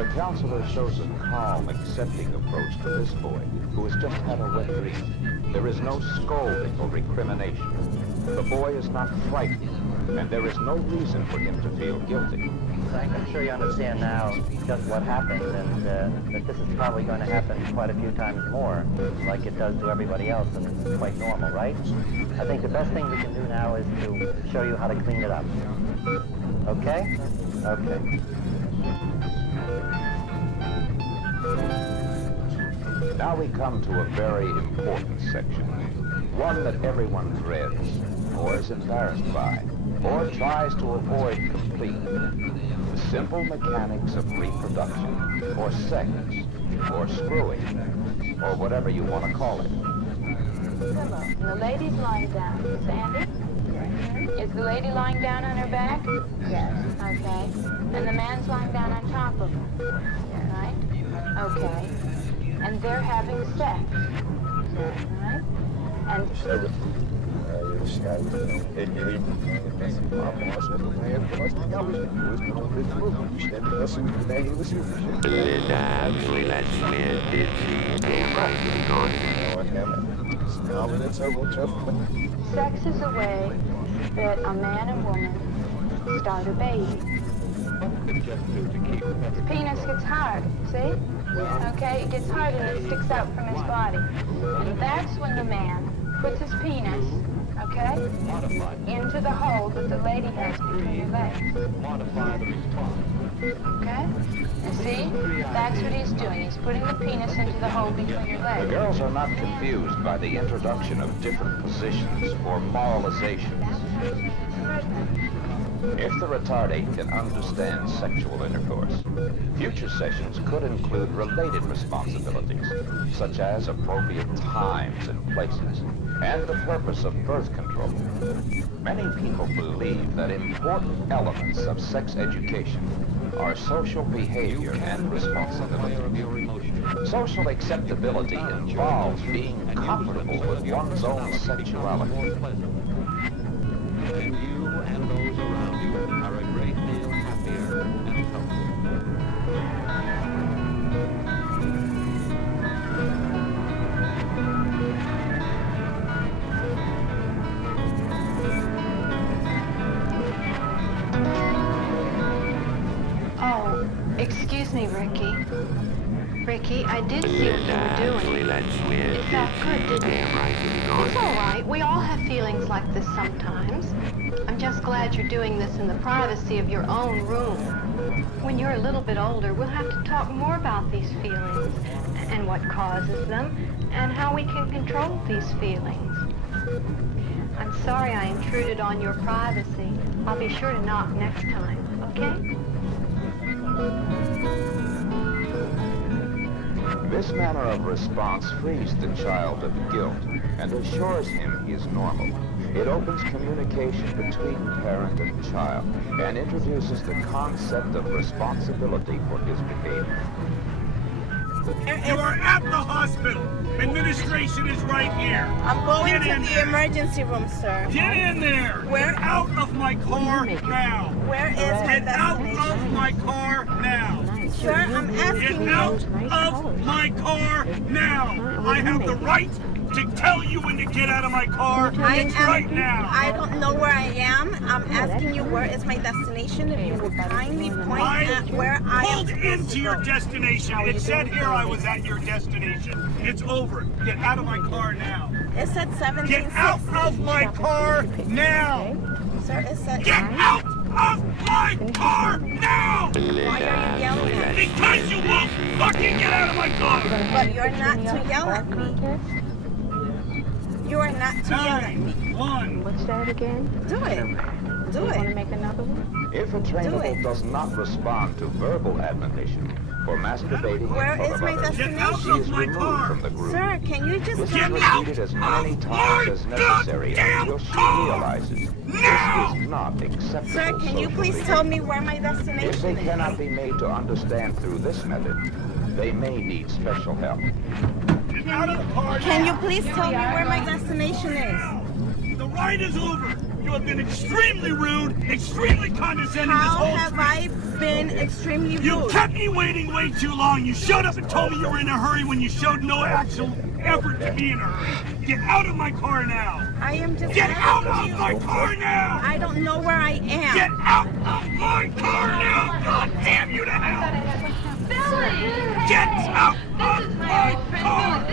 The counselor shows a calm, accepting approach to this boy who has just had a wet dream. There is no scolding or recrimination. The boy is not frightened, and there is no reason for him to feel guilty. Frank, I'm sure you understand now just what happened, and that this is probably going to happen quite a few times more, like it does to everybody else, and it's quite normal, right? I think the best thing we can do now is to show you how to clean it up. Okay? Okay. Now we come to a very important section, one that everyone dreads, or is embarrassed by, or tries to avoid completely. The simple mechanics of reproduction, or sex, or screwing, or whatever you want to call it. Hello. The lady's lying down. Sandy? Is the lady lying down on her back? Yes. Okay. And the man's lying down on top of her? Yes. Right? Okay. And they're having sex? Right? And... Sex is a way that a man and woman start a baby. His penis gets hard, see? Okay, it gets hard and it sticks out from his body. And that's when the man puts his penis, okay, into the hole that the lady has between her legs. Okay? And see? That's what he's doing. He's putting the penis into the hole between your legs. The girls are not confused by the introduction of different positions or moralizations. If the retardate can understand sexual intercourse, future sessions could include related responsibilities, such as appropriate times and places, and the purpose of birth control. Many people believe that important elements of sex education are social behavior and responsibility. Social acceptability involves being comfortable with one's own sexuality. And you and those around you are a great deal happier and healthier. Oh, excuse me, Ricky. Ricky, I did see what you were doing. It felt good, didn't it? It's all right. We all have feelings like this sometimes. I'm just glad you're doing this in the privacy of your own room. When you're a little bit older, we'll have to talk more about these feelings and what causes them and how we can control these feelings. I'm sorry I intruded on your privacy. I'll be sure to knock next time, okay? This manner of response frees the child of guilt and assures him he is normal. It opens communication between parent and child and introduces the concept of responsibility for his behavior. You are at the hospital. Administration is right here. I'm going Get to in the there. emergency room, sir. Get in there. Where? Get out of my car now. Where is my Get out destination? of my car now. Sir, I'm asking Get you. out of my car now. I have the right to tell you when to get out of my car. It's right now. I don't know where I am. I'm asking you where is my destination. If you would kindly point at where I am. Pulled into your destination. It said here I was at your destination. It's over. Get out of my car now. It said 17. Get out of my car now. Sir, it said. Get out of my car now! Why are you yelling at me? Because you won't fucking get out of my car! But you're not to yell at me. You are not to yell at me. 9-1. What's that again? Do it. Do Want to it. make another one? If a trainable does not respond to verbal admonition for masturbating Where in front is of my others, Get out he of is my removed car! from the group. Sir, can you just This is tell me? repeated as many times as necessary until she realizes this is not acceptable. Sir, can you social please behavior. tell me where my If they destination is? cannot be made to understand through this method, they may need special help. Get out of the car Can you now. please tell me where my destination is? The ride is over. you have been extremely rude, extremely condescending this How whole have I been extremely rude? You kept me waiting way too long. You showed up and told me you were in a hurry when you showed no actual effort to be in a hurry. Get out of my car now. I am just Get out asking of you. my car now. I don't know where I am. Get out of my car now. God damn you to hell. Get out of my car.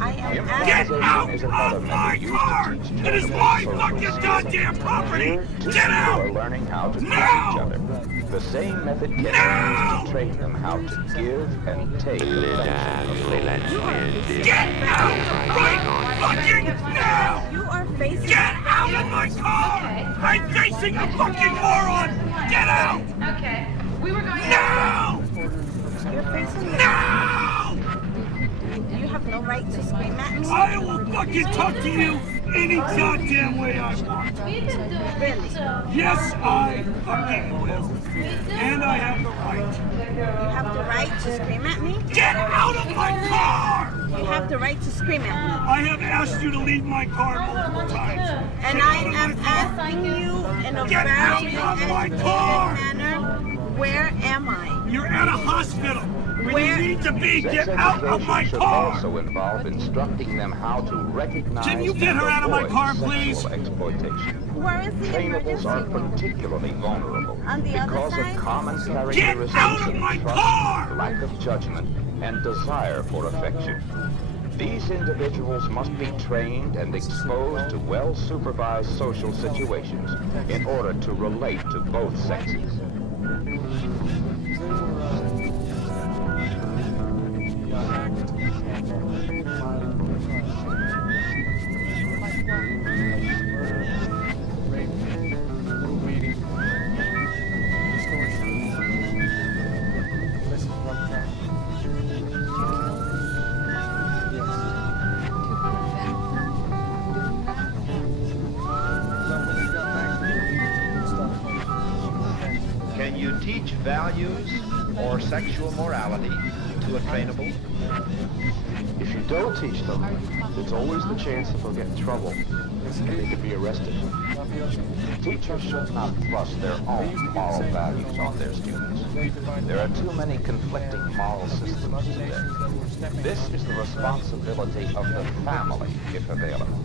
I am Get asking. out of my car. It is my fucking goddamn property. Get out. Are learning how to teach Now. each other. The same method can be used to train them how to give and take affection. Get out right fucking now. You are facing. Get out of my car. I'm facing a fucking moron. Get out. Okay. We were going Now. You're facing me. Now. You have no right to scream at me. I will fucking talk to you any goddamn way I want. Really? Yes, I fucking will. And I have the right. You have the right to scream at me? Get out of my car! You have the right to scream at me. I have asked you to leave my car multiple times. And I am asking you in a Get very out of my car! educated manner, where am I? You're at a hospital. Where Where- you need to be. Sex Get out of my education should car! also involve instructing them how to recognize Can you get her and out of my avoid car, sexual please? exploitation. Where is the Trainables emergency are room? particularly vulnerable On the other because side? of common Get characteristics out of of my trust, car! lack of judgment, and desire for affection. These individuals must be trained and exposed to well-supervised social situations in order to relate to both sexes. Can you teach values or sexual morality to a trainable? If you don't teach them, there's always the chance that they'll get in trouble and they could be arrested. Teachers should not thrust their own moral values on their students. There are too many conflicting moral systems today. This is the responsibility of the family, if available.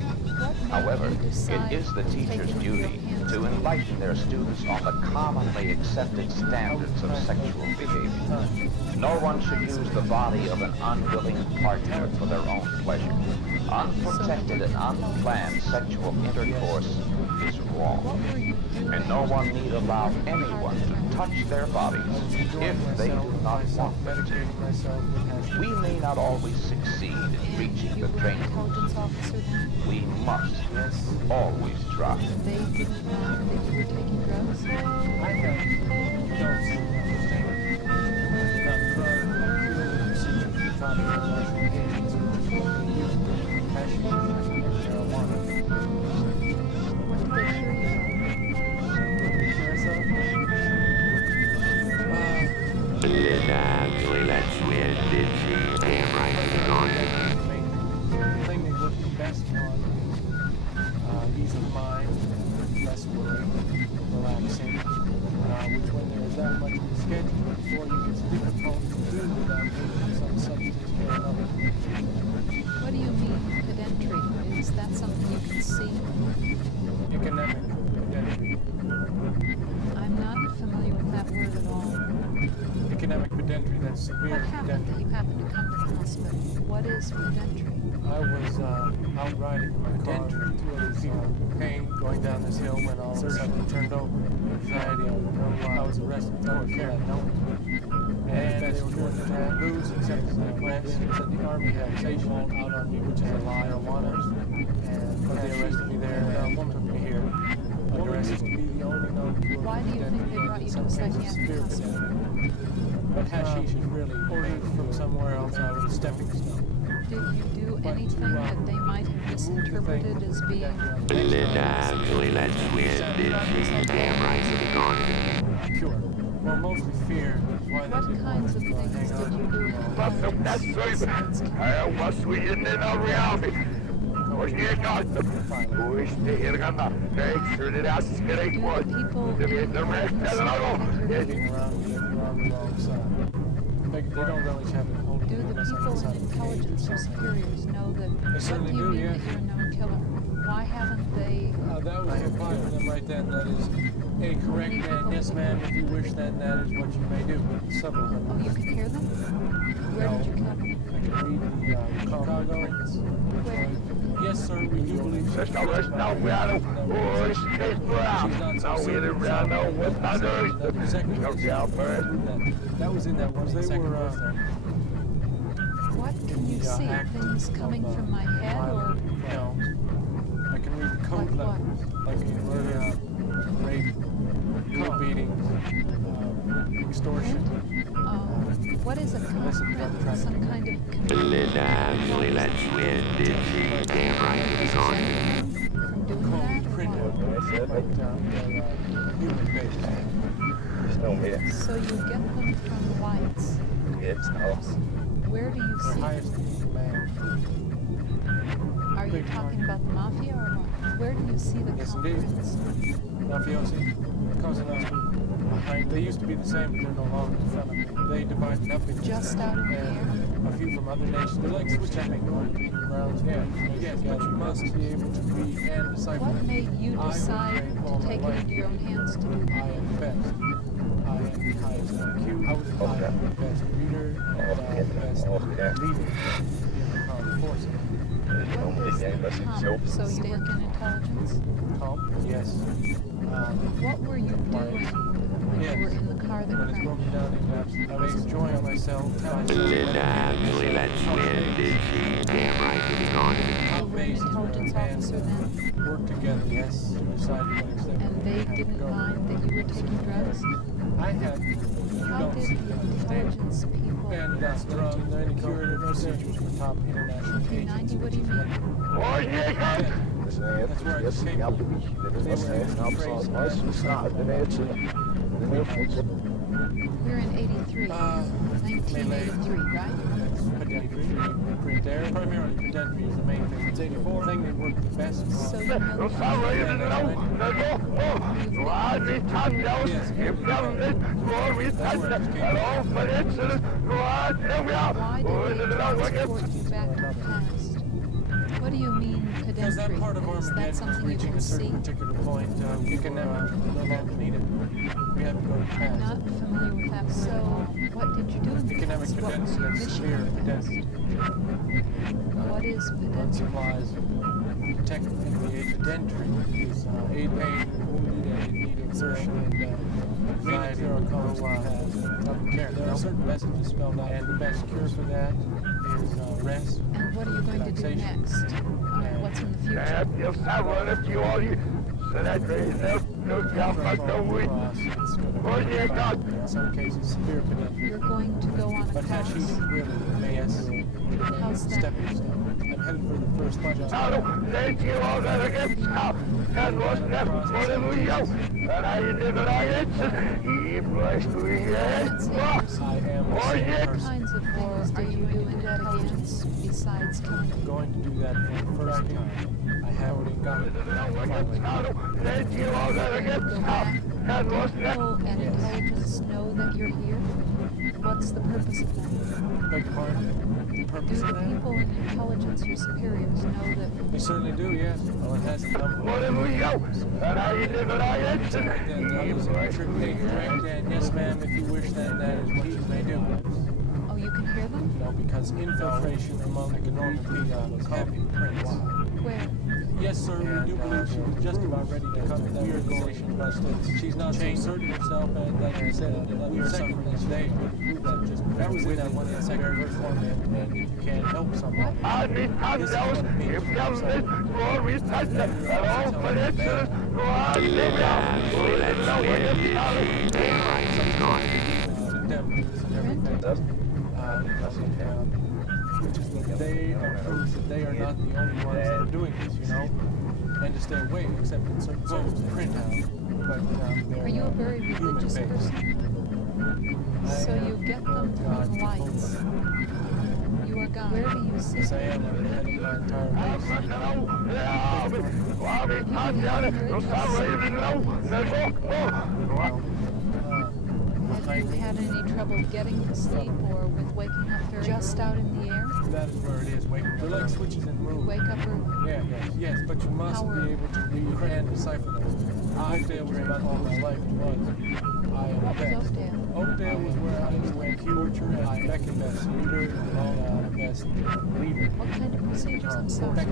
However, it is the teacher's duty to enlighten their students on the commonly accepted standards of sexual behavior. No one should use the body of an unwilling partner for their own pleasure. Unprotected and unplanned sexual intercourse is wrong. And no one need allow anyone to touch their bodies if they do not want them to. We may not always succeed in reaching the training. We must always try. They didn't know that you were taking drugs? What did they cure you The thing they work the best on, ease of mind, less worry, relaxing, which when there's that much schedule before you, it's difficult to do without taking some substance or another. What do you mean, pedantry? Is that something you can see? Economic pedantry. I'm not familiar with that word at all. Economic pedantry, that's What severe happened that pedantry. you happened to come to the hospital? What is pedantry? I was out riding in my car with two other people in pain, going down this hill when all of a sudden it turned over. Anxiety, I don't know why. I was arrested, total care, no. And they were going to lose except for the grants that the Army had station out on me, which is a marijuana. And they arrested me there, and a woman took me here. Under arrest to be the only known to have Why do you think they brought you to a psychiatric hospital? But hashish is really ordered from somewhere else. I was a stepping stone. Did you do anything that they might have misinterpreted as being... Sure. Well, mostly fear. Why What kinds of things did you do? They don't really have it holding. Do the people in intelligence or superiors know that? What do you mean that you're a known killer? Why haven't they? That was implied to them right then. That is a correct and yes, ma'am. If you wish, then that is what you may do. Several hundred. Oh, you can hear them? Where did you kill them? I can read the Chicago. Where? Yes, sir. We do believe. She's not so certain. That was in that one. They were. What can you see? Things coming from my head, or no? I can read the code letters, like murder, rape, beatings, extortion. What is a code? Some kind of. Let's win this. Damn right, he's on. From doing that? So you get them from whites. Where do you see them? Are you talking about the mafia or what? Where do you see the conference? Mafiosi, Cosa Nostra. They used to be the same, but they're no longer in front of me. They divided up into just out of the air. A few from other nations. They're like switching rounds. Yeah. Yes, but you must be able to read and decipher. What made you decide to take it into your own hands to do that? I am the best. I am the highest IQ. I was the best reader and the best leader in the armed forces. So you work in intelligence? Yes. What were you doing when you were in the car that crashed? I was enjoying myself. Let's win this. Damn right, he's on. You were an intelligence officer then? Work together, yes. And they didn't mind that you were taking drugs? I had. How did the intelligence people... And that's drugs and any curative procedures for top international agencies. P90, what do you mean? That's where I just came from. We're in 83. 1983, right? Pedantry. Primarily pedantry is the main thing. It's 84. Thing they work the best. So you know the Why did they transport you back to the past? What do you mean Because that pedantry? part of Is that Armageddon something you reaching can a certain see? particular point, we can never no longer need it. We have to go to the I'm past. not familiar with that. So what did you do in the Economic past? What was pedantry your and mission severe in the past? pedantry. What is Blood pedantry? supplies, protect and create pedantry is aid pain, wounded and in need of exertion and anxiety or cause care. There are certain messages spelled out, and the best cure for that is rest. And what are you going to do next? What's in the future? In some cases, severe pedantry. You're going to go on a But class. hashish is really the main How's that? stepping stone. I'm headed for the first job. I am the same What person. kinds of war are you doing that against besides killing? I'm going to do that for the first time. I have already got it. Go back. Do people and intelligence know that you're here? What's the purpose of that? Beg your pardon? The Do purpose the of that? people in intelligence, your superiors, know that? We certainly do, yes. Well, it hasn't come. Correct, and yes, ma'am, if you wish, then that is what you may do. Oh, you can hear them? No, because infiltration among the normal people is heavy. Where? Yes, sir, we do believe she was just about ready to come to that realization, but she's not so certain herself, and like I said, we are suffering this day. That was in that one second verse one, and if you can't help someone, this is what it means. Which is that they are proof that they are not the only ones that are doing this, you know, and to stay away, except in certain zones, print out. But Are you a very religious person? So you get them from lights. You are God. Where do you see Yes, I am. I'm the head of my entire race. Have you had any trouble getting to sleep or with waking up very just out in the air? That is where it is, waking up. They're like switches and moves. Wake up early. Yeah, yes, but you must be able to read and decipher them. Oakdale was about all my life was. I am What was best. Oakdale? Oakdale was where I was when torture and Beckett best leader and best leader. What kind of procedures? I'm sorry.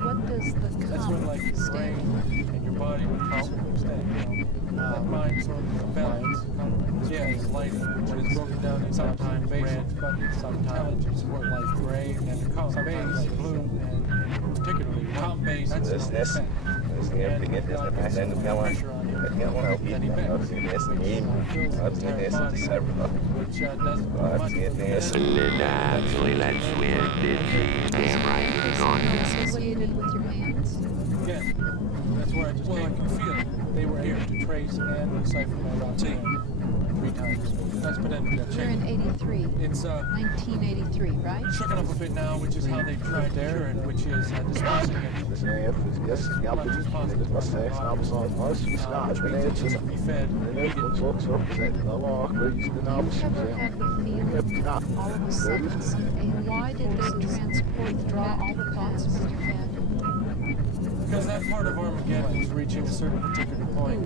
What does the That's when like your stand brain and your body would be circumstance, that mind sort of balance. Yes, lighting, which is broken down in sometimes red, but sometimes it's like gray and column base, like blue, and particularly column base. That's this everything is this the pattern of how I get one out here. I've seen this game. I've seen this in December. I've seen this. And then actually let's win this damn right you're gone. associated with your hands? Yes, that's where I just came. I can feel it. They were able to trace and decipher my route 3 times. That's potentially that You're in 83. It's 1983, right? shooken up a bit now, which is how they tried there, and which is dispersing it. Das är det måste säga snabbsans måste snart men det är så Be fed. det är också det var just Do you ever have the feeling all of a sudden some alien why did they transport draw all the thoughts from your head? Because that part of Armageddon was reaching a certain particular point.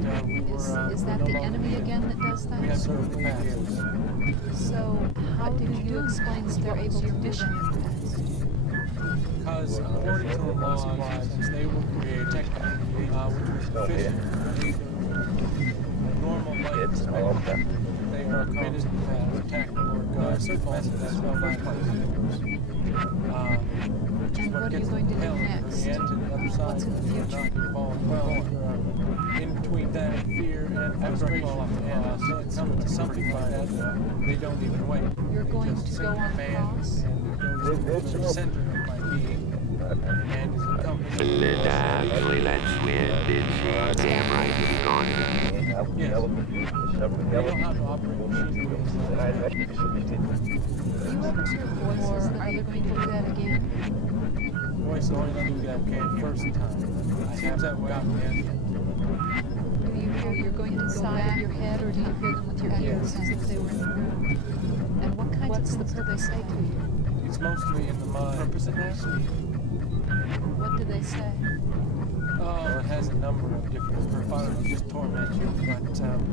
Is that the enemy again that does that? We had sort of the past. So how do you explain that they're able to do that? Because according to the laws, since they were created, which was sufficient normal life perspective, they are committed to attack the Lord God. Certain methods that spell those places. And what are you going to do next? What's in the future? In between that fear and frustration, and so it comes to something like that, they don't even wait. You're going to go on the cross? And it goes to the center of my being, and is encompassed. And then actually let's win this damn right you're gone. Yes. They know how to operate machine wheels. Do you ever hear voices that are you going to do that again? Voice only not do that again first time. I have that way out again. Do you hear you're going inside of your head, or do you hear them with your ears as if they were in the room? And what kinds of things do they say to you? It's mostly in the mind. Purpose of that? What do they say? Oh, it has a number of different purposes. Just torment you, but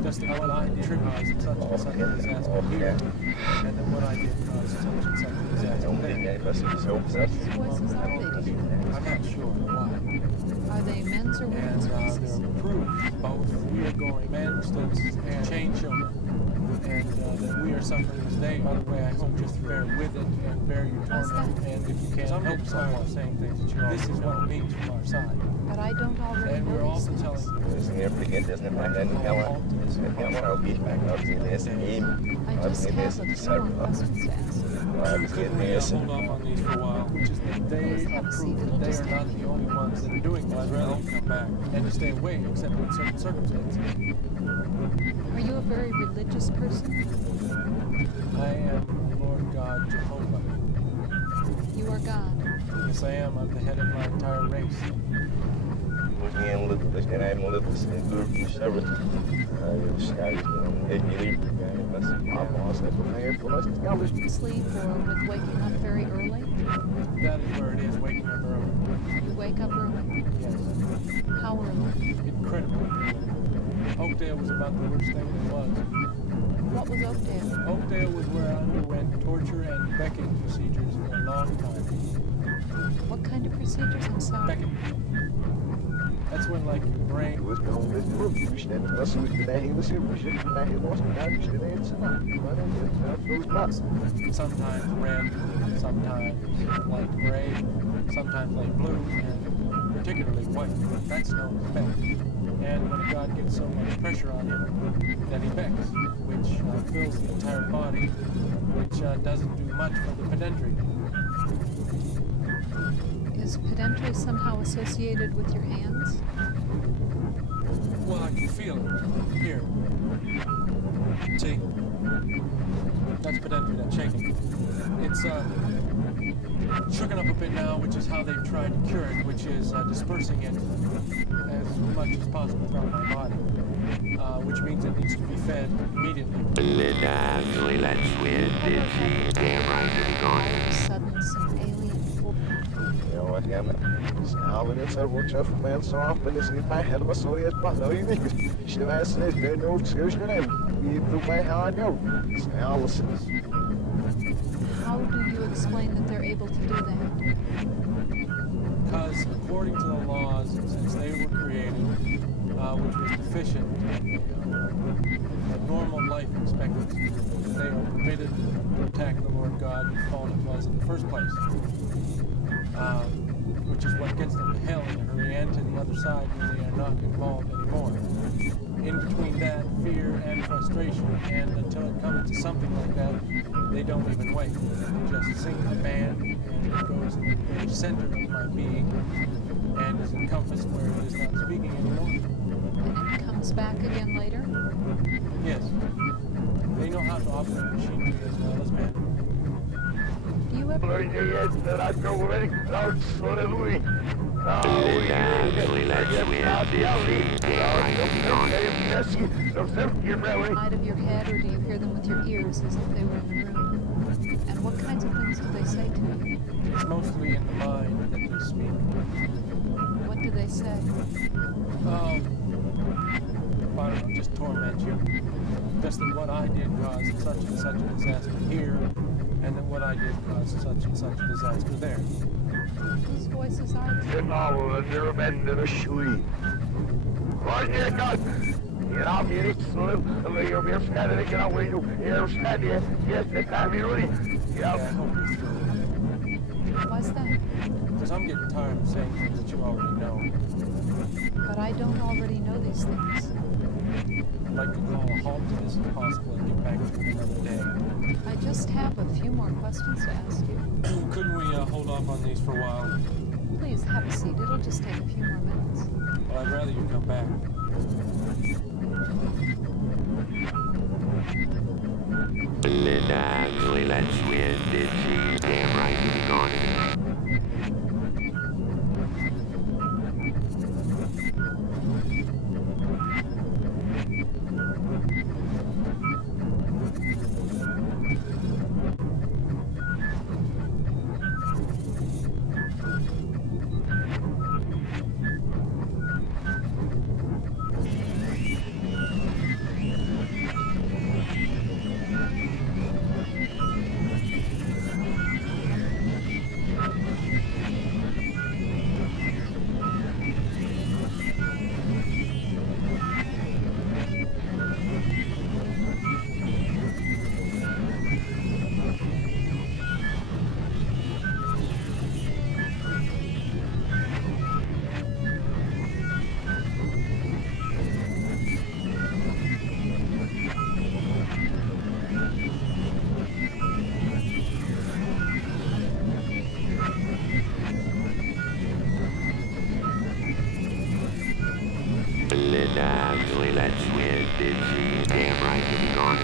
just what I did caused such and such a disaster here, and then what I did caused such and such a disaster there. Whose voices are they to you? I'm not sure why. Are they men's or women's voices? They're approved, both. We are going men, students, and chain children. And that we are suffering as they. By the way, I hope just bear with it and bear your torment. And if you can't help someone saying things that you this is what it means from our side. But I don't already and know we're also these telling things. Everything is the pattern of how I've seen this game. I just have a few more questions to ask. we couldn't hold off on these for a while, which is that they prove that they are not the only ones that are doing this. I'd rather you come back and to stay away, except in certain circumstances. Are you a very religious person? I am Lord God Jehovah. You are God. Yes, I am. I'm the head of my entire race. Sleep or with waking up very early? That is where it is, waking up early. You wake up early? Yes. How early? Incredibly early. Oakdale was about the worst thing there was. What was Oakdale? Oakdale was where I underwent torture and becking procedures for a long time. What kind of procedures? I'm sorry. Becking. That's when, like, your brain was going with sometimes red, sometimes light gray, sometimes light blue, and particularly white. That's known as beck. And when a god gets so much pressure on him, then he becks, which fills the entire body, which doesn't do much for the pedentry. Is pedentry somehow associated with your hands? Well, I can feel it. Here. See? That's pedantry, that's shaking. It's shooken up a bit now, which is how they've tried to cure it, which is dispersing it as much as possible throughout my body, which means it needs to be fed immediately. Actually, that's weird. Damn right, it's gone. All of a sudden, some alien force. You know what, damn it. Snarlen het zo wordt zo voor mensen af, maar is niet mijn helemaal zo eerst pas. Nou, je niet. Als je mensen is, ben je nooit excuse me nemen. Je doet mij gaan go. Snarlen is. How do you explain that they're able to do that? Because according to the laws, since they were created, which was deficient normal life expectancy, they are permitted to attack the Lord God whose fault it was in the first place. Which is what gets them to hell in a hurry and to the other side when they are not involved anymore. In between that, fear and frustration, and until it comes to something like that, they don't even wait. They just sink the man, and it goes in the very center of my being, and is encompassed where it is not speaking anymore. And it comes back again later? Yes. They know how to operate machinery as well as men. Do you ever... Actually, that's weird. Out of your head, or do you hear them with your ears as if they were in the room? And what kinds of things do they say to you? It's mostly in the mind that they speak. What do they say? I don't know, just torment you. Just that what I did caused such and such a disaster here, and that what I did caused such and such a disaster there. Whose voices are they? Why's that? Because I'm getting tired of saying things that you already know. But I don't already know these things. I'd like to call a halt to this if possible and get back to it another day. I just have a few more questions to ask you. Couldn't we hold off on these for a while? Please, have a seat. It'll just take a few more minutes. Well, I'd rather you come back. Actually, that's weird. Damn right, it's gone. Actually, that's weird. Damn right, it's gone.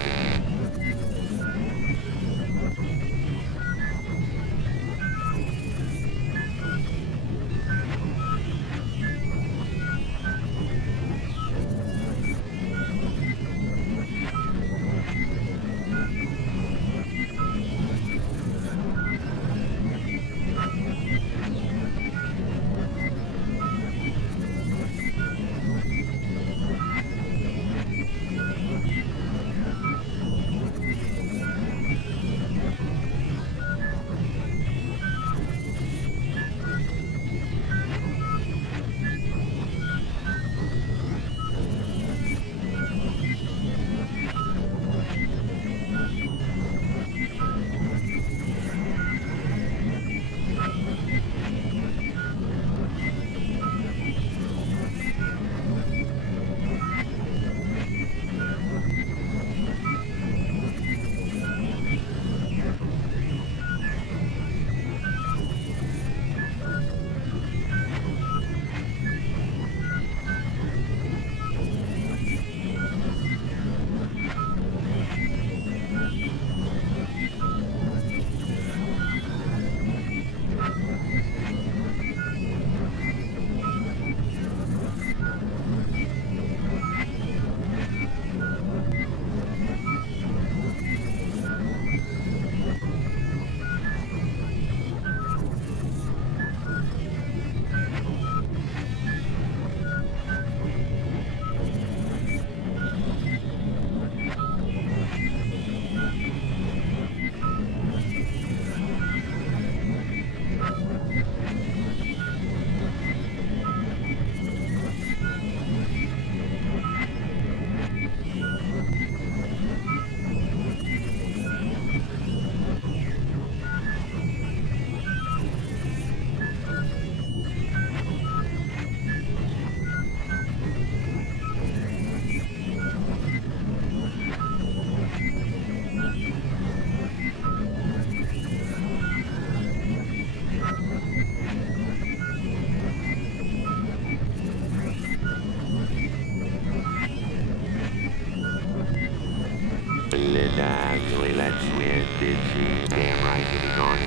did she? Damn right to be gone.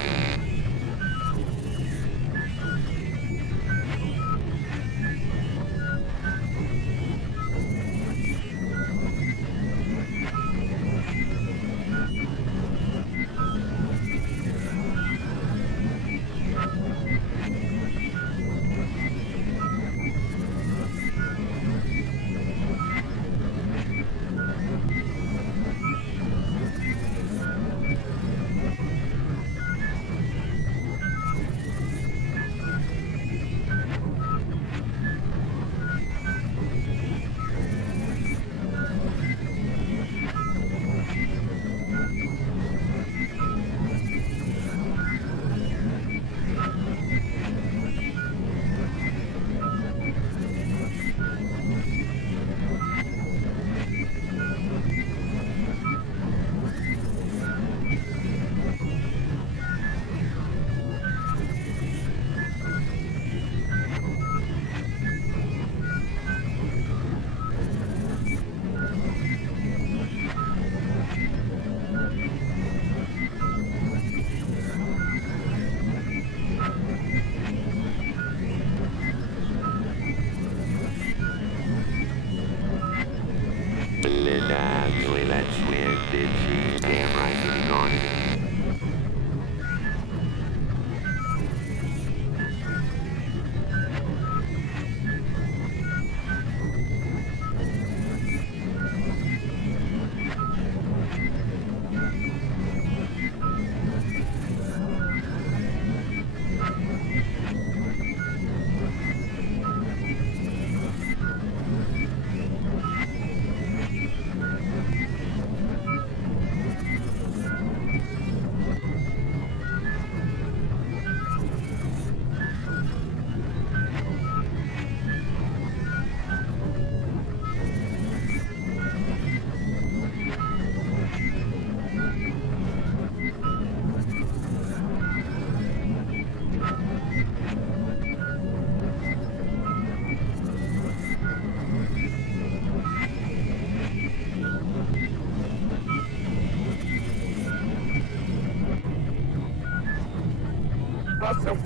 Actually, let's win, did she? Damn right to be gone.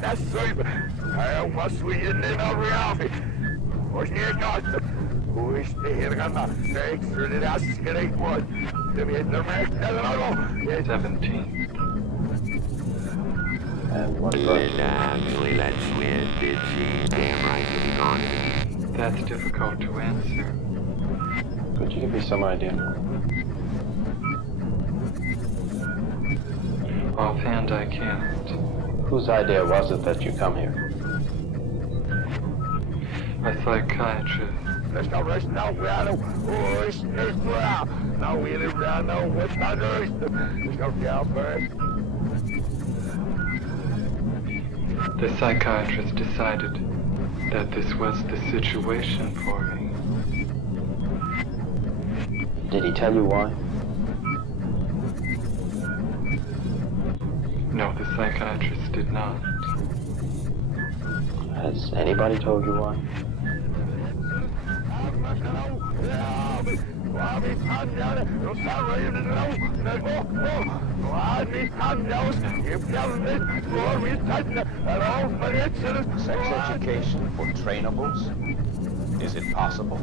That's super. I must we in reality. Was niet gasten. Hoe is de heer gaan? Ik zullen de afschrik worden. De weer de merk en dan 17. And what actually, let's win, did she? Damn right to be gone. That's difficult to answer. Could you give me some idea? Offhand, I can't. Whose idea was it that you come here? A psychiatrist. Let's go rest now, Rado. Oh, it's brown. Now we live around now. What's on earth? Let's go down first. The psychiatrist decided that this was the situation for me. Did he tell you why? No, the psychiatrist did not. Has anybody told you why? Sex education for trainables? Is it possible?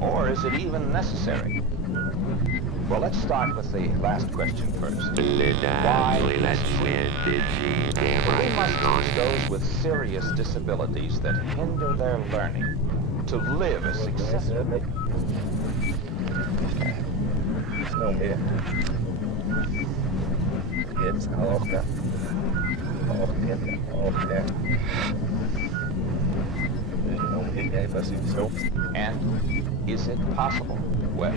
Or is it even necessary? Well, let's start with the last question first. Why necessary? We must teach those with serious disabilities that hinder their learning to live a successful life. No meer. Jetzt auch da. Auch hier, auch da. And is it possible? Well,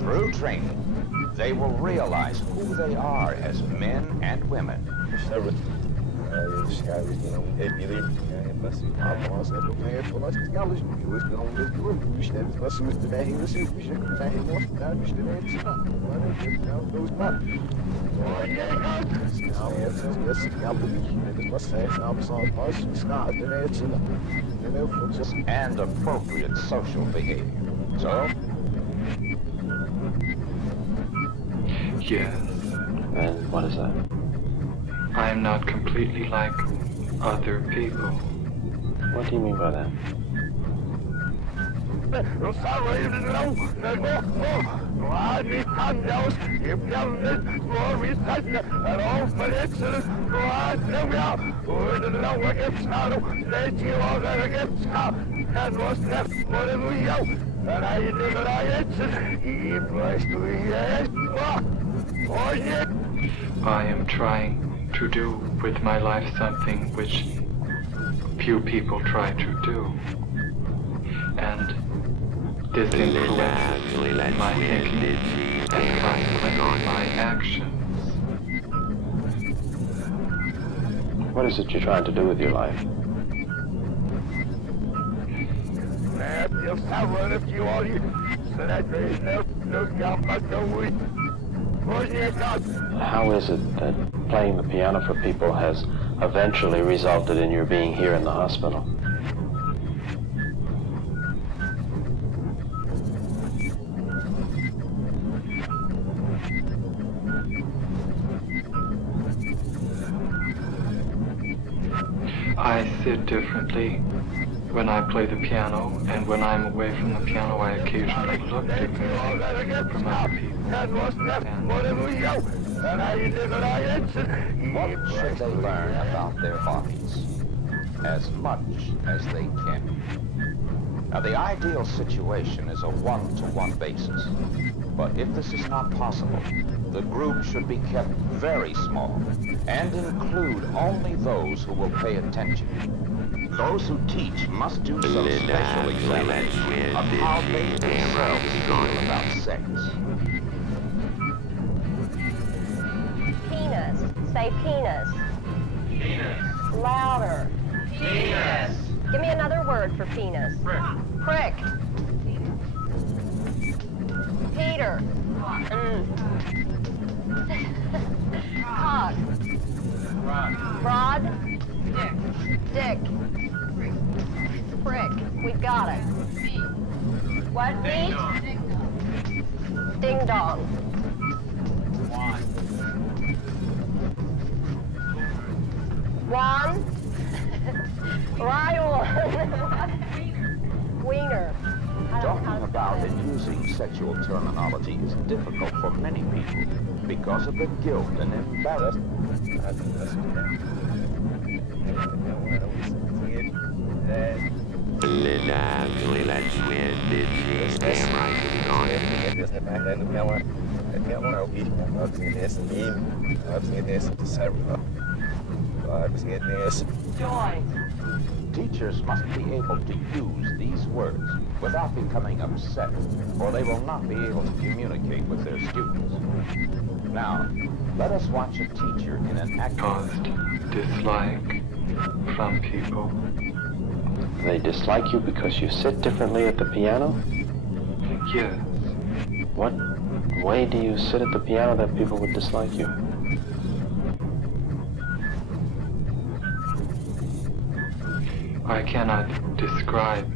through training, they will realize who they are as men and women. And appropriate social behavior. So? Yes, And what is that? I am not completely like other people. What do you mean by that? I am trying to do with my life something which few people try to do. And this influences my thinking and consequently my actions. What is it you're trying to do with your life? How is it that playing the piano for people has eventually resulted in your being here in the hospital? I sit differently when I play the piano, and when I'm away from the piano I occasionally look differently from other people. What should they learn about their bodies? As much as they can. Now, the ideal situation is a one-to-one basis. But if this is not possible, the group should be kept very small and include only those who will pay attention. Those who teach must do some special examination of how they themselves feel about sex. Penis. Say penis. Penis. Louder. Penis. Give me another word for penis. Prick. Prick. Peter. Cock. Rod. Rod. Dick. Dick. Prick. We got it. What? Ding Meat? dong. Ding dong. Wand. Wand. Right one. Wiener. Talking about and using sexual terminology is difficult for many people because of the guilt and embarrassment. Actually, let's win this damn right to be gone. Joy. Teachers must be able to use these words without becoming upset, or they will not be able to communicate with their students. Now, let us watch a teacher in an Caused dislike from people. They dislike you because you sit differently at the piano? Yes. What way do you sit at the piano that people would dislike you? I cannot describe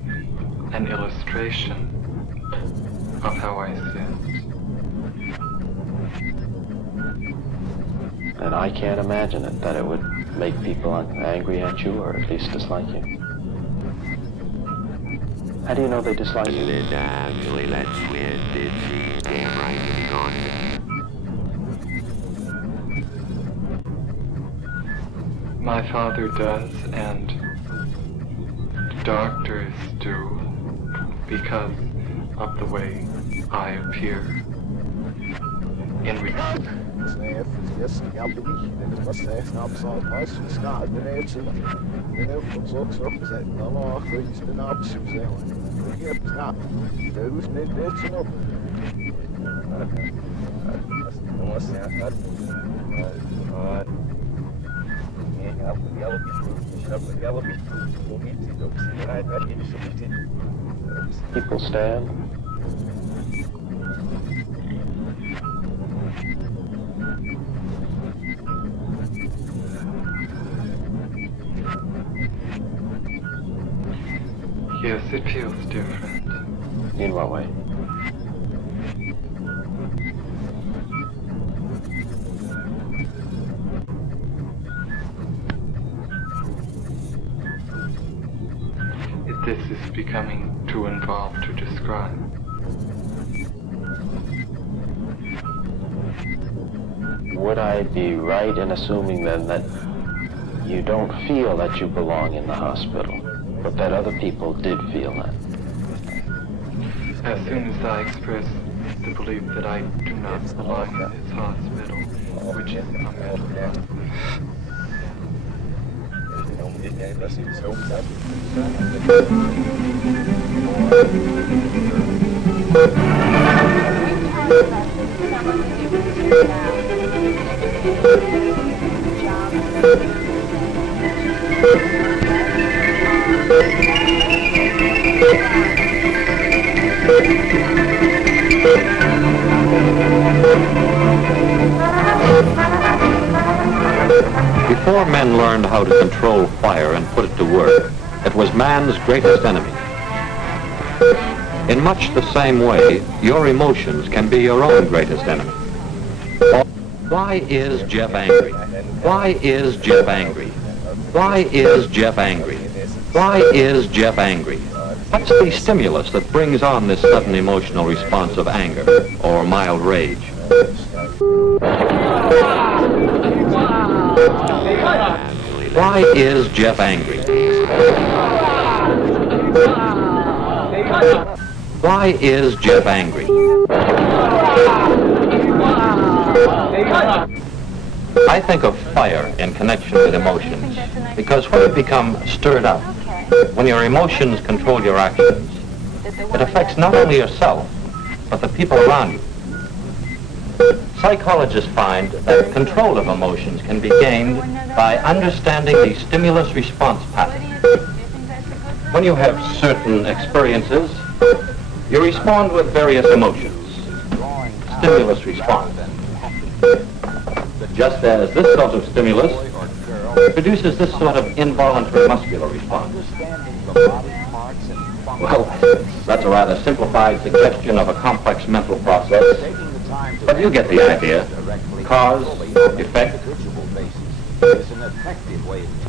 an illustration of how I sit. And I can't imagine it, that it would make people angry at you or at least dislike you. How do you know they dislike you? Actually, let's win this damn right to be gone. My father does, and doctors do, because of the way I appear. In return. People stand. Yes, it feels different. In what way? this is becoming too involved to describe. Would I be right in assuming then that you don't feel that you belong in the hospital, but that other people did feel that? As soon as I express the belief that I do not belong in this hospital, which is a mental Before men learned how to control fire and put it to work, it was man's greatest enemy. In much the same way, your emotions can be your own greatest enemy. Why is Jeff angry? Why is Jeff angry? Why is Jeff angry? Why is Jeff angry? What's the stimulus that brings on this sudden emotional response of anger or mild rage? Why is Jeff angry? Why is Jeff angry? I think of fire in connection with emotions because when you become stirred up, when your emotions control your actions, it affects not only yourself, but the people around you. Psychologists find that control of emotions can be gained by understanding the stimulus-response pattern. When you have certain experiences, you respond with various emotions. Stimulus response. Just as this sort of stimulus produces this sort of involuntary muscular response. Well, that's a rather simplified suggestion of a complex mental process, but you get the idea. Cause, effect.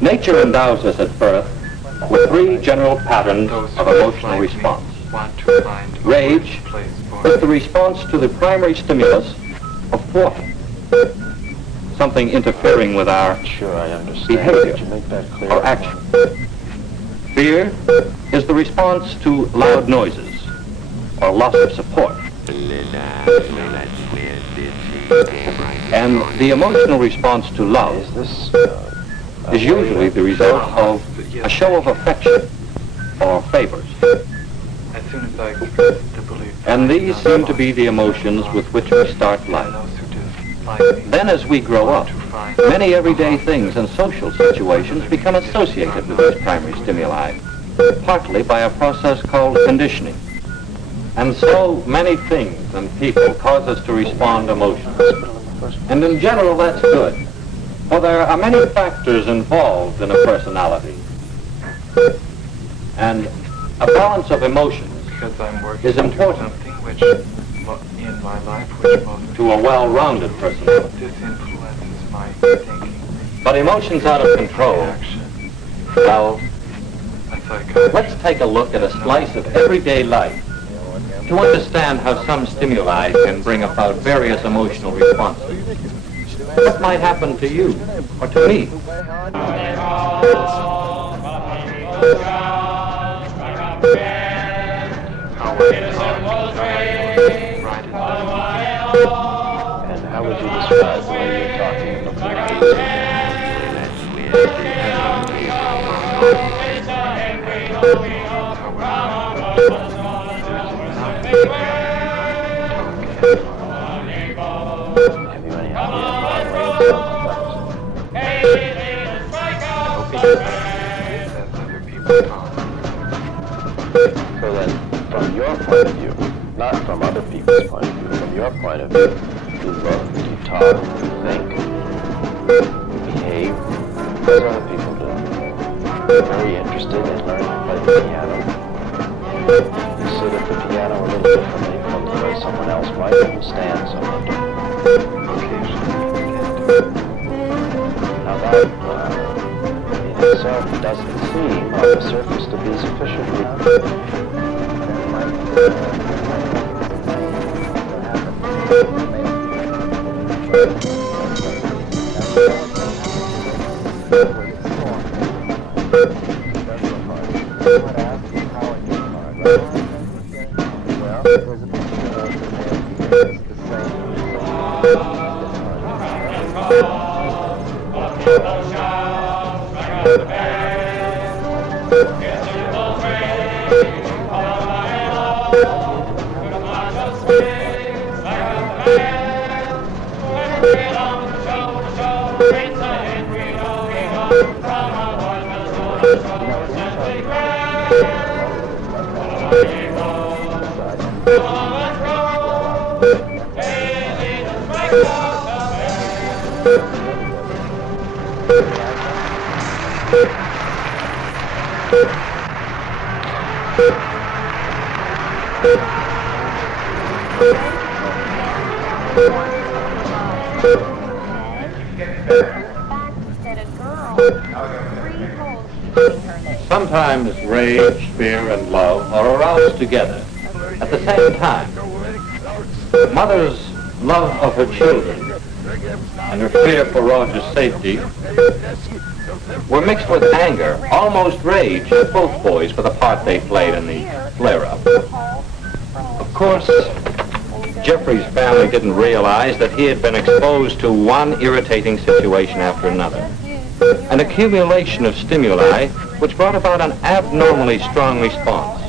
Nature endows us at birth with three general patterns of emotional response. Rage is the response to the primary stimulus of thwarting, something interfering with our behavior or action. Fear is the response to loud noises or loss of support. And the emotional response to love is usually the result of a show of affection or favors. And these seem to be the emotions with which we start life. Then as we grow up, many everyday things and social situations become associated with these primary stimuli, partly by a process called conditioning. And so many things and people cause us to respond emotionally. And in general, that's good. For there are many factors involved in a personality. And a balance of emotions is important in my life to a well-rounded personality. This influences my thinking. But emotions out of control, well, let's take a look at a slice of everyday life to understand how some stimuli can bring about various emotional responses. What might happen to you or to me? And how would you describe the way you're talking in the So then, from your point of view, not from other people's point of view, from your point of view, you look, you talk, you think, you behave, as other people do. You're very interested in learning to play the piano. You sit at the piano a little differently from the way someone else might who stands somewhat differently. Now that, in itself, doesn't seem on the surface to be sufficiently Sometimes rage, fear, and love are aroused together at the same time. A mother's love of her children and her fear for Roger's safety were mixed with anger, almost rage, at both boys for the part they played in the flare-up. Of course, Jeffrey's family didn't realize that he had been exposed to one irritating situation after another, an accumulation of stimuli which brought about an abnormally strong response.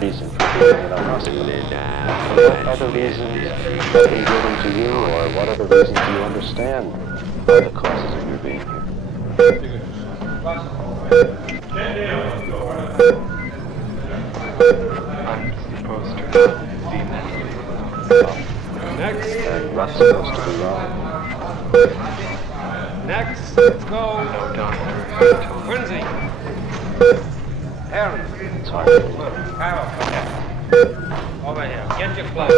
reason for being in a hospital. What other reasons have been given to you, or what other reasons do you understand are the causes of your being here? I'm supposed to be mentally. Next. And what's supposed to be wrong? Next, let's go. No doctor. Frenzy. Harry. It's hard to believe. Harold, over here. Get your clothes.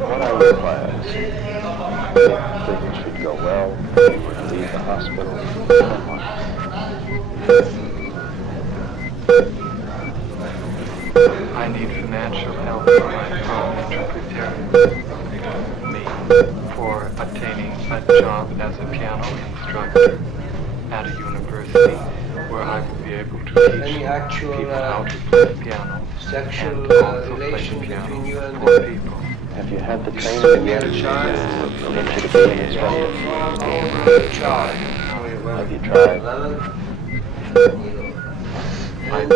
What are your plans? Things should go well. You would leave the hospital. I need financial help for my home to prepare me for obtaining a job as a piano instructor at a university where I will be able to teach people how to play piano and also play the piano for people. Have you had the training yet? Into the being instructor? Have you tried?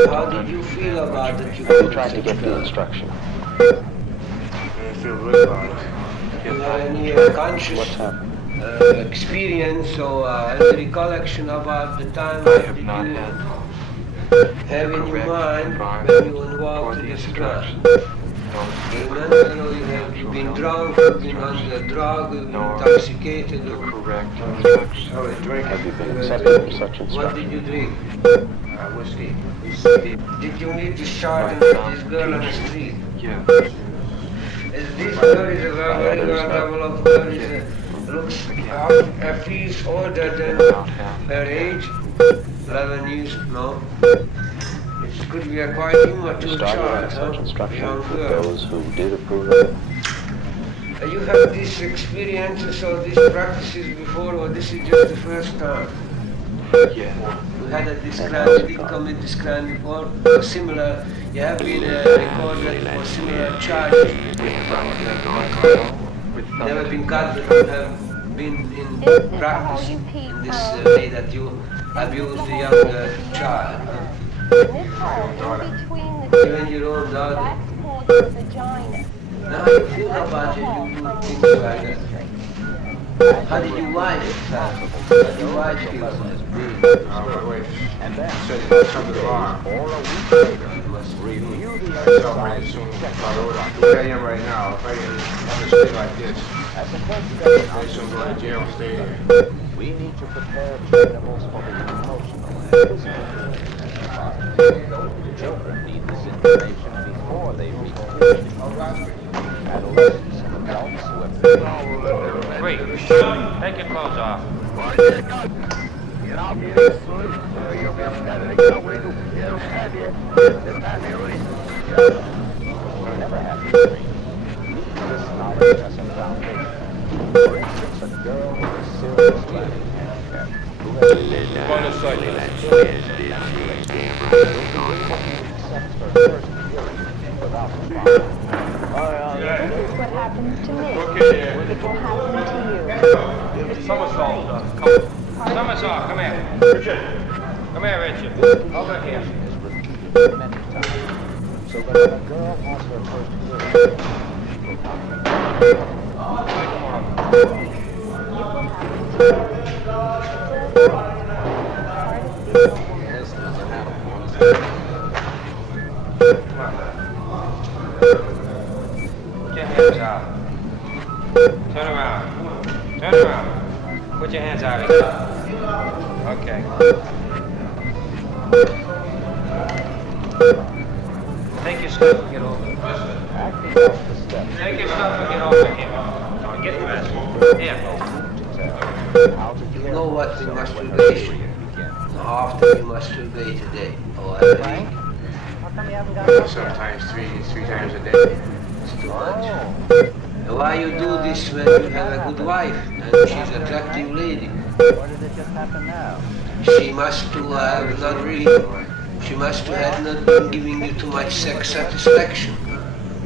How did you feel about it? Have you tried to get the instruction? I feel good about it. Do you have any conscious experience or any recollection about the time I have not had have in your mind when you involved in this drug? Remember, you have been drunk, you've been on the drug, you've been intoxicated. Correct instruction. Have you been accepted for such instruction? What did you drink? Whiskey. Did you meet this child and this girl on the street? Yeah. This girl is a very well developed girl. Looks a piece older than her age. 11 years, no? It could be a quite immature child, such instruction young for girl. those who did approve of it? You have these experiences or these practices before, or this is just the first time? Yeah. You had this crime, did commit this crime before, or similar, you have been recorded for similar charges. Never been caught, but you have been in practice in this way that you abused a young child. Even your own daughter. Now how do you feel about it? You do things like that. How did your wife feel? Your wife feels like And then come to the bar. Or a week later, let's review the exercise. Where I am right now, if I didn't have a state like this, As the first step in go to jail, stay there. we need to prepare genitals for the emotional and physical environment. Children need this information before they reach puberty. Adolescents and adults who have been Wait, take your clothes off. Get off here, son. You'll be standing again. You'll have you. never had this dream. This knowledge as a foundation. For instance, a girl with a serious learning handicap who has been accept her first hearing without the father. This is what happens to me. It will happen to you. Somersault. Somersault, come here. Richard. Come here, Richard. Over here. Many times. So that when a girl has her first hearing, Put your hands out. Turn around. Turn around. Put your hands out again. Okay. Take your stuff and get over here. Take your stuff and get over here. Come on, get dressed. Here. You know what the masturbation? How often you masturbate a day? Or a week? Sometimes three times a day. It's too much. And why you do this when you have a good wife and she's an attractive lady? What did it just happen now? She must to have not really. She must have not been giving you too much sex satisfaction.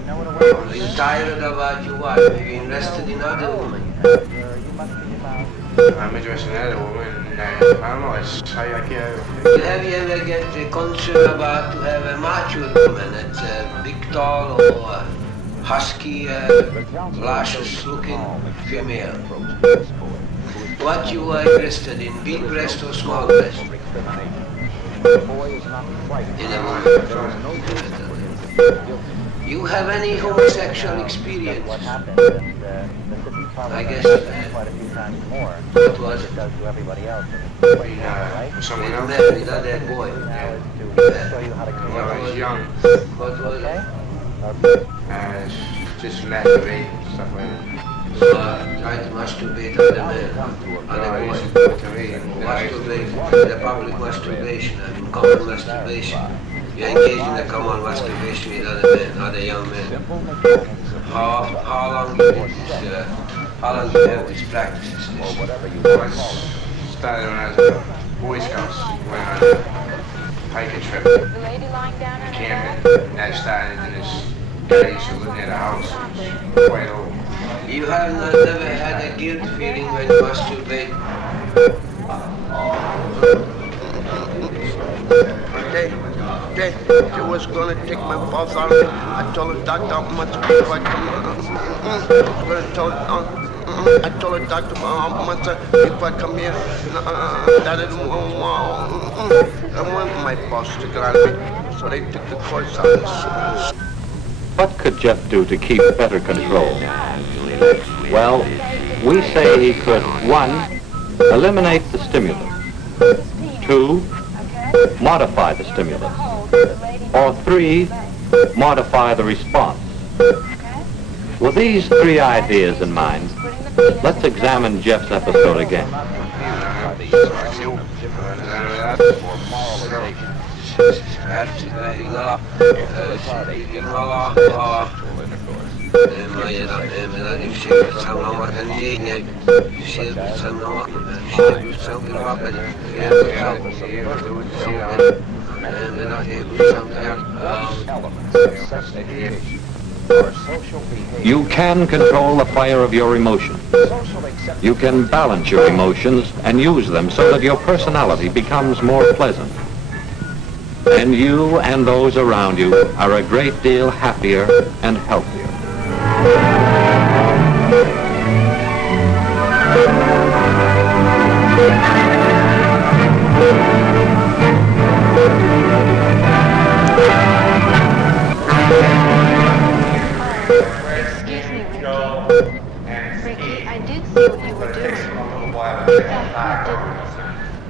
Are you tired about your wife? Are you interested in other women? I'm interested in other women. I don't know. I can't. Have you ever get concerned about to have a mature woman? It's a big, tall, or husky, luscious-looking female. What you are interested in, big breast or small breast? In a woman. You have any homosexual experience? I guess quite a few times more. What was it does to everybody else. Someone else? Married, not that boy. Show you how to When I was young. What was it? Just masturbate, stuff like that. Try to masturbate other men, other boys. Masturbate, the public masturbation, I mean common masturbation. You engage in the common masturbation with other men, other young men. How long do you have these practices? I started when I was a Boy Scouts, went on a hiking trip, camping, and I started in this guy used to live near the house, quite old. You have never had a guilt feeling when you masturbate? Okay, she was gonna take my balls out of me. I told her doctor how much before I come. I told her doctor how much before I come here. That I didn't want. I want my boss to get out of me, so they took the course out. What could Jeff do to keep better control? Well, we say he could, 1, eliminate the stimulus, 2, modify the stimulus, or 3, modify the response. With these 3 ideas in mind, let's examine Jeff's episode again. You can control the fire of your emotions. You can balance your emotions and use them so that your personality becomes more pleasant. And you and those around you are a great deal happier and healthier. Excuse me, Ricky. people have a chicken attack.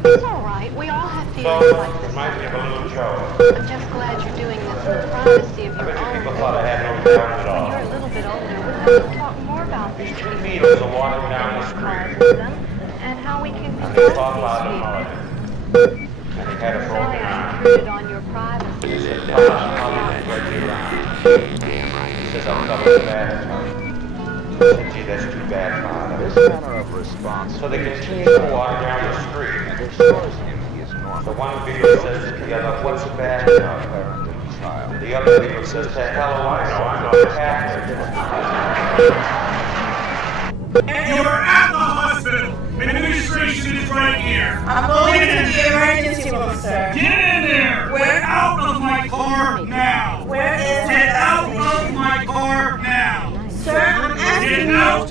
It's all right. We all have feelings like this. Reminds me of a little show. I'm just glad you're doing this in the privacy of I your bet you own people home. thought I had no talent at all. When you're a little bit older, we'll have to talk more about these Two people. needles are walking down the street. Them, and how we can And confront they talk these loud and people. loud. And they had a Sorry, broken I arm. intruded on your privacy. He says, I'll cover the bad. I said, gee, that's too bad, Father. This manner of response So they continue to walk down the street. and assures him he is normal. The one video says to the other, what's the bad about Parent and child. The other video says, to hell do I know, I'm not a Catholic. You're at the hospital. Administration is right here. I'm going to the emergency room, sir. Get in there. Get out of my car now. Where is Get out of my car now. Sir, I'm asking Get you. out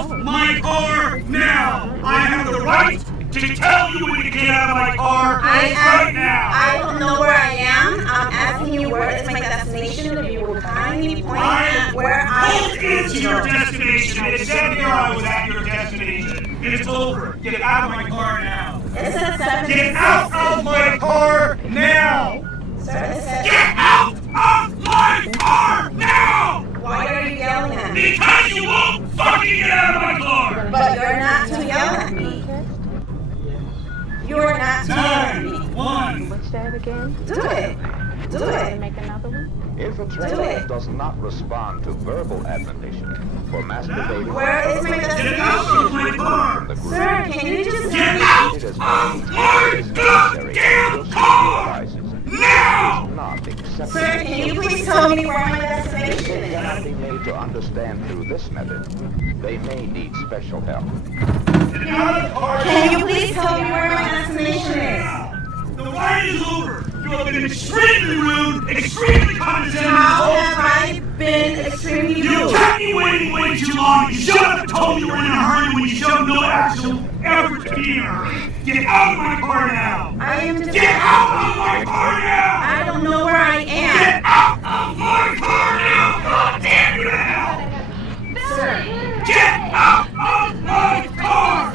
of my car now. I have the right to tell you when to get out of my car right now. I don't know where I am. I'm asking you where is my destination. If you will kindly point at where I Pulled into your destination. It said here I was at your destination. It's over. Get out of my car now. It says 7. Get out of my car now. Sir, it says. Get out of my car now. Why are you yelling at me? Because you won't fucking get out of my car. But you're not to yell at me. You are not to yell at me. 9-1. What's that again? Do it. Do it. Make another one? If a it. trainer does not respond to verbal admonition for masturbating, Where is my Get out of my destination? car. Sir, can you just Get tell out me? it is of my goddamn car now. not acceptable. Sir, can you please tell me where my destination They cannot is? be made to understand through this method. They may need special help. Get out of the car. Can you please tell me where my destination is? The ride is over. You have been extremely rude, extremely condescending. How have I been extremely You rude? kept me waiting way too long. You should have told me you were in a hurry when you showed no actual effort to be in a hurry. Get out of my car now. I am just. Get out of my car now. I don't know where I Get am. out of my car now. God damn you to hell. Sir, Get out of my car.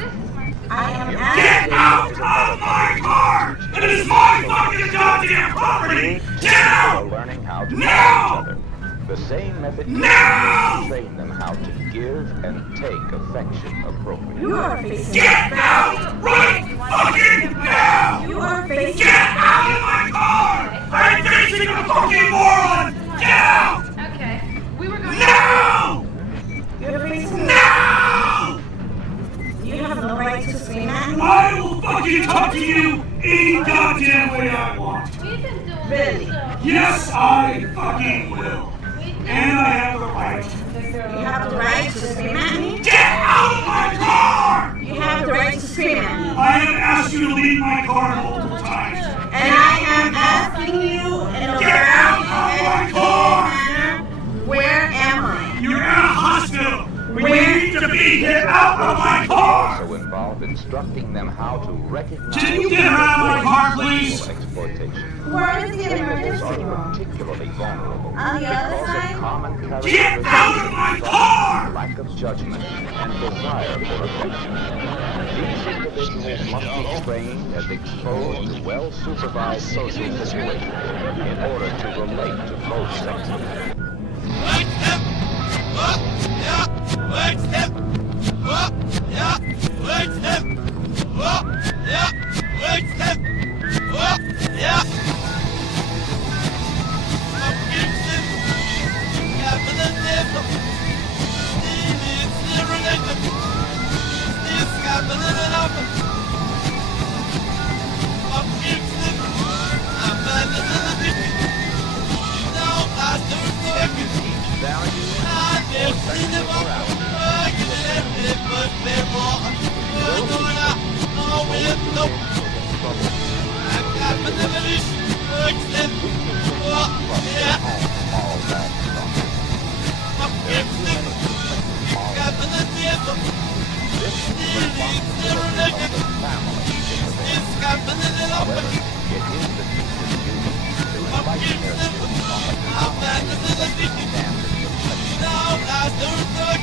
I am Get asking. out of my car. It is my fucking goddamn property. Get out. Learning how to Now! love each other. The same method Now! to train them how to give and take affection appropriately. You are facing. Get out right fucking now. You are facing. Get out of my car. I'm facing a fucking moron. Get out. Okay. We were going Now. You're facing. Now. You have no right to scream at me. I will fucking talk to you any goddamn way I want. Really? Yes, I fucking will. And I have the right. You have the right to scream at me. Get out of my car! You have the right to scream at me. I have asked you to leave my car multiple times. And I am asking you in a Get out of my very car! manner, where am I? You're at a hospital. Where you need to be. Get out of my car! Also involve instructing them how to recognize Can you get her out of my car, please? exploitation. Where is the These emergency are room? particularly vulnerable On the other because side? of common Get characteristics out of my car! lack of judgment and desire for affection. These individuals must be trained and exposed to well-supervised social situations in order to relate to both sexes.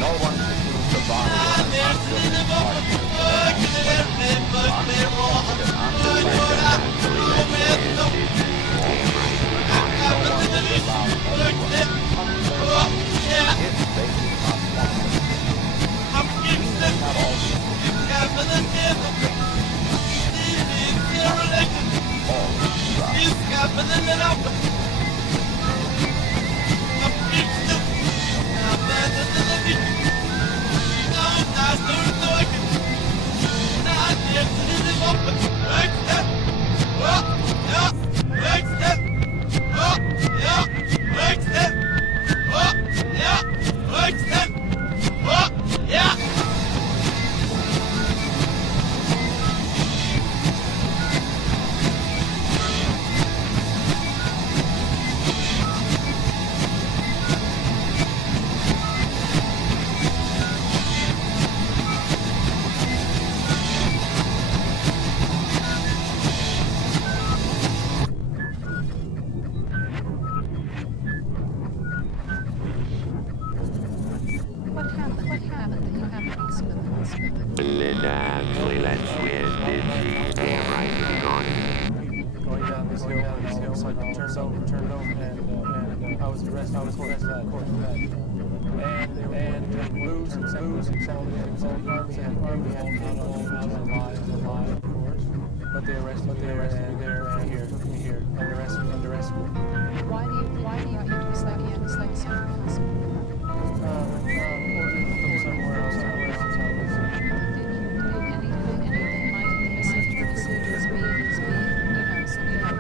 No one can use the body What happened? What happened? You haven't explained. Linda, actually, let's win. Did she? Damn right, you're gone. Going down this hill, something turned over, and I was arrested. Of course, that. And booze and arms and people alive, of course. But they arrested me there and here, took me here, and arrested me. Why do you think it was like hospital? Ordered from somewhere else. Did anything might be misinterpreted as being,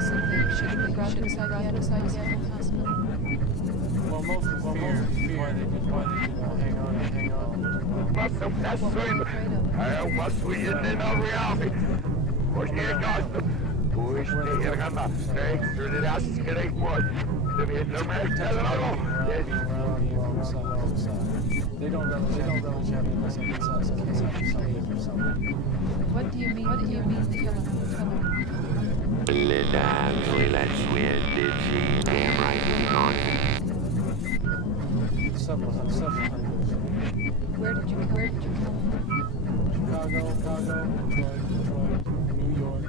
something should be brought to a psychiatric hospital? Well, most of fear why they did hang on. Must have that swindle. I must be in reality. Was nie gosto. Puść nie hergana. Extra desecrate one. To be unarmed. They don't relish having us inside something. What do you mean killing? Linda, actually, let's win. Did she? Damn right, you're gone. Several hundred. Where did you kill them? Chicago, Detroit, New York.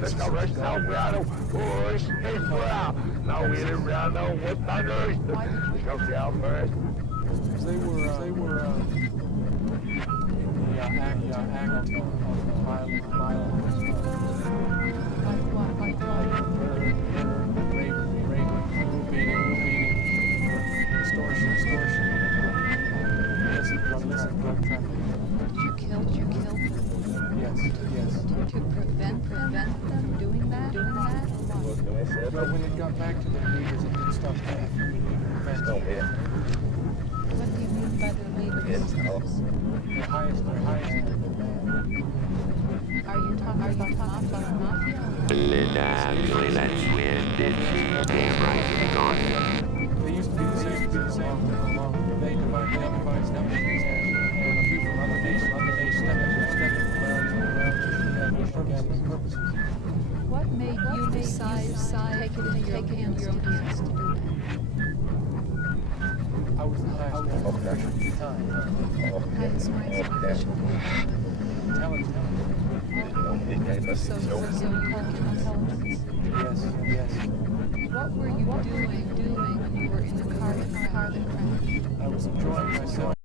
Let's go right now. We are the push. Now we're around now. What on earth? Go down first. They were in the act of violent rape, beating, extortion, illicit drug trafficking. Did you kill? Yes. To prevent them doing that? Well, when it got back to the leaders, it didn't stop there. What do you mean by the leaders? The highest man. Are you talking about mafia? Linda, actually, let's win. Did she? Damn right, you're gone. They used to be the same along. They divide steps and a few from other nations stepping purposes. What made you decide take it into your hands to do that? I was the highest man at the time. Highest rank official. Intelligence. So you call him intelligence? Yes. What were you doing when you were in the car that crashed? I was enjoying myself.